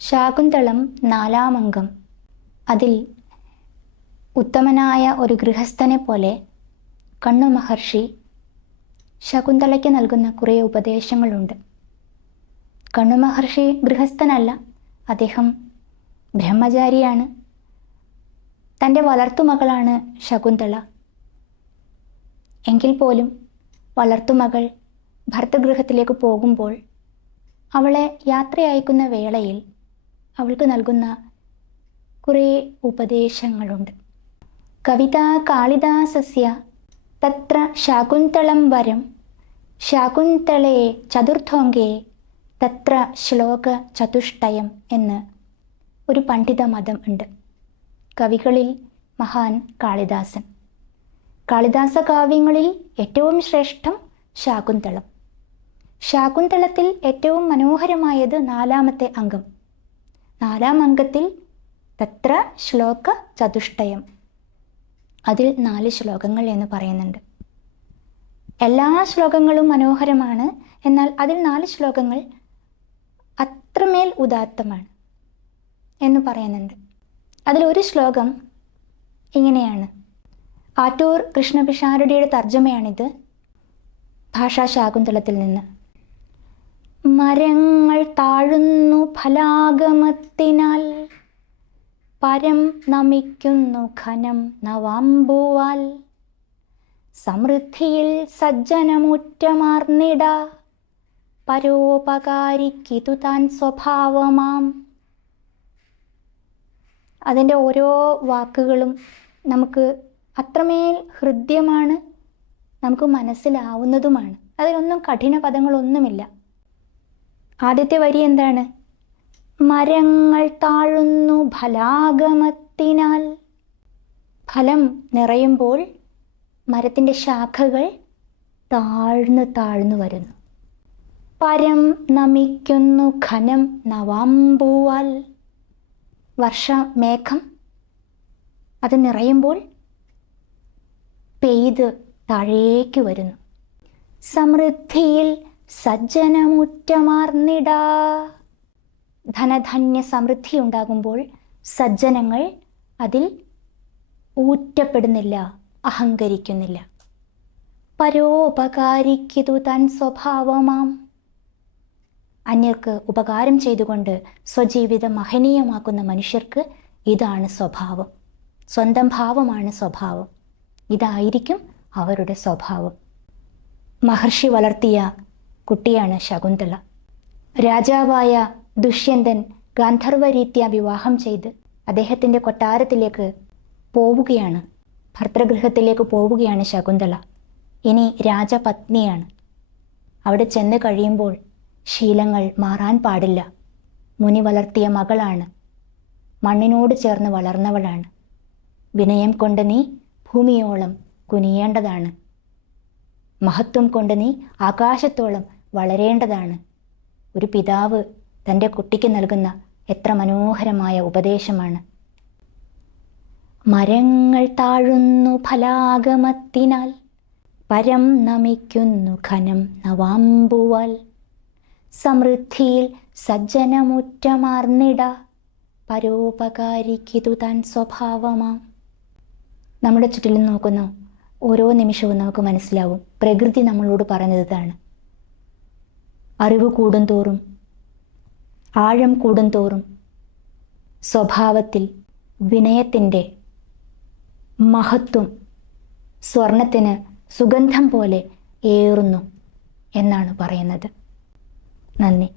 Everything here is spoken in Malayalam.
ശാകുന്തളം 4-ാം അംഗം. അതിൽ ഉത്തമനായ ഒരു ഗൃഹസ്ഥനെ പോലെ കണ്ണു മഹർഷി ശകുന്തളയ്ക്ക് നൽകുന്ന കുറേ ഉപദേശങ്ങളുണ്ട്. കണ്ണു മഹർഷി ഗൃഹസ്ഥനല്ല, അദ്ദേഹം ബ്രഹ്മചാരിയാണ്. തൻ്റെ വളർത്തുമകളാണ് ശകുന്തള. എങ്കിൽ പോലും വളർത്തുമകൾ ഭർതൃഗൃഹത്തിലേക്ക് പോകുമ്പോൾ അവളെ യാത്രയയക്കുന്ന വേളയിൽ അവൾക്ക് നൽകുന്ന കുറേ ഉപദേശങ്ങളുണ്ട്. കവിതാ കാളിദാസസ്യ തത്ര ശാകുന്തളം വരം ശാകുന്തളേ ചതുർത്ഥോങ്കേ തത്ര ശ്ലോക ചതുഷ്ടയം എന്ന് ഒരു പണ്ഡിത മതം ഉണ്ട്. കവികളിൽ മഹാൻ കാളിദാസൻ. കാളിദാസ കാവ്യങ്ങളിൽ ഏറ്റവും ശ്രേഷ്ഠം ശാകുന്തളം. ശാകുന്തളത്തിൽ ഏറ്റവും മനോഹരമായത് 4-ാമത്തെ അംഗം. 4-ാം അംഗത്തിൽ തത്ര ശ്ലോക ചതുഷ്ടയം, അതിൽ 4 ശ്ലോകങ്ങൾ എന്ന് പറയുന്നുണ്ട്. എല്ലാ ശ്ലോകങ്ങളും മനോഹരമാണ്, എന്നാൽ അതിൽ 4 ശ്ലോകങ്ങൾ അത്രമേൽ ഉദാത്തമാണ് എന്ന് പറയുന്നുണ്ട്. അതിലൊരു ശ്ലോകം ഇങ്ങനെയാണ്. ആറ്റൂർ കൃഷ്ണപിഷാരടിയുടെ തർജ്ജമയാണിത്, ഭാഷാ ശാകുന്തളത്തിൽ നിന്ന്. മരങ്ങൾ താഴുന്നു ഫലാഗമത്തിനാൽ പരം നമിക്കുന്നു ഘനം നവാമ്പുവാൽ സമൃദ്ധിയിൽ സജ്ജനമുറ്റമാർന്നിട പരോപകാരിക്കിതു താൻ സ്വഭാവമാം. അതിൻ്റെ ഓരോ വാക്കുകളും നമുക്ക് അത്രമേൽ ഹൃദ്യമാണ്, നമുക്ക് മനസ്സിലാവുന്നതുമാണ്. അതിലൊന്നും കഠിന പദങ്ങളൊന്നുമില്ല. ആദ്യത്തെ വരി എന്താണ്? മരങ്ങൾ താഴുന്നു ഫലാഗമത്തിനാൽ. ഫലം നിറയുമ്പോൾ മരത്തിൻ്റെ ശാഖകൾ താഴ്ന്നു താഴ്ന്നു വരുന്നു. പരം നമിക്കുന്നു ഘനം നവാമ്പുവാൽ. വർഷമേഘം അത് നിറയുമ്പോൾ പെയ്ത് താഴേക്ക് വരുന്നു. സമൃദ്ധിയിൽ സജ്ജനമുറ്റമാർന്നിട. ധനധാന്യ സമൃദ്ധി ഉണ്ടാകുമ്പോൾ സജ്ജനങ്ങൾ അതിൽ ഊറ്റപ്പെടുന്നില്ല, അഹങ്കരിക്കുന്നില്ല. പരോപകാരിക്കിതു താൻ സ്വഭാവമാം. അന്യർക്ക് ഉപകാരം ചെയ്തുകൊണ്ട് സ്വജീവിതം മഹനീയമാക്കുന്ന മനുഷ്യർക്ക് ഇതാണ് സ്വഭാവം. സ്വന്തം ഭാവമാണ് സ്വഭാവം. ഇതായിരിക്കും അവരുടെ സ്വഭാവം. മഹർഷി വളർത്തിയ കുട്ടിയാണ് ശകുന്തള. രാജാവായ ദുഷ്യന്തൻ ഗാന്ധർവരീത്യ വിവാഹം ചെയ്ത് അദ്ദേഹത്തിൻ്റെ കൊട്ടാരത്തിലേക്ക് പോവുകയാണ്, ഭർതൃഗൃഹത്തിലേക്ക് പോവുകയാണ് ശകുന്തള. ഇനി രാജപത്നിയാണ്. അവിടെ ചെന്ന് കഴിയുമ്പോൾ ശീലങ്ങൾ മാറാൻ പാടില്ല. മുനി വളർത്തിയ മകളാണ്, മണ്ണിനോട് ചേർന്ന് വളർന്നവളാണ്. വിനയം കൊണ്ട് നീ ഭൂമിയോളം കുനിയേണ്ടതാണ്. മഹത്വം കൊണ്ട് നീ ആകാശത്തോളം വളരേണ്ടതാണ്. ഒരു പിതാവ് തൻ്റെ കുട്ടിക്ക് നൽകുന്ന എത്ര മനോഹരമായ ഉപദേശമാണ്. മരങ്ങൾ താഴുന്നു ഫലാഗമത്തിനാൽ പരം നമിക്കുന്നു ഘനം നവാമ്പുവാൽ സമൃദ്ധിയിൽ സജ്ജനമുറ്റമാർന്നിട പരോപകാരിക്കിതു താൻ സ്വഭാവമാം. നമ്മുടെ ചുറ്റിലും നോക്കുന്ന ഓരോ നിമിഷവും നമുക്ക് മനസ്സിലാവും പ്രകൃതി നമ്മളോട് പറഞ്ഞതാണ്. അറിവ് കൂടുന്തോറും, ആഴം കൂടുന്തോറും സ്വഭാവത്തിൽ വിനയത്തിൻ്റെ മഹത്വം സ്വർണത്തിന് സുഗന്ധം പോലെ ഏറുന്നു എന്നാണ് പറയുന്നത്. നന്ദി.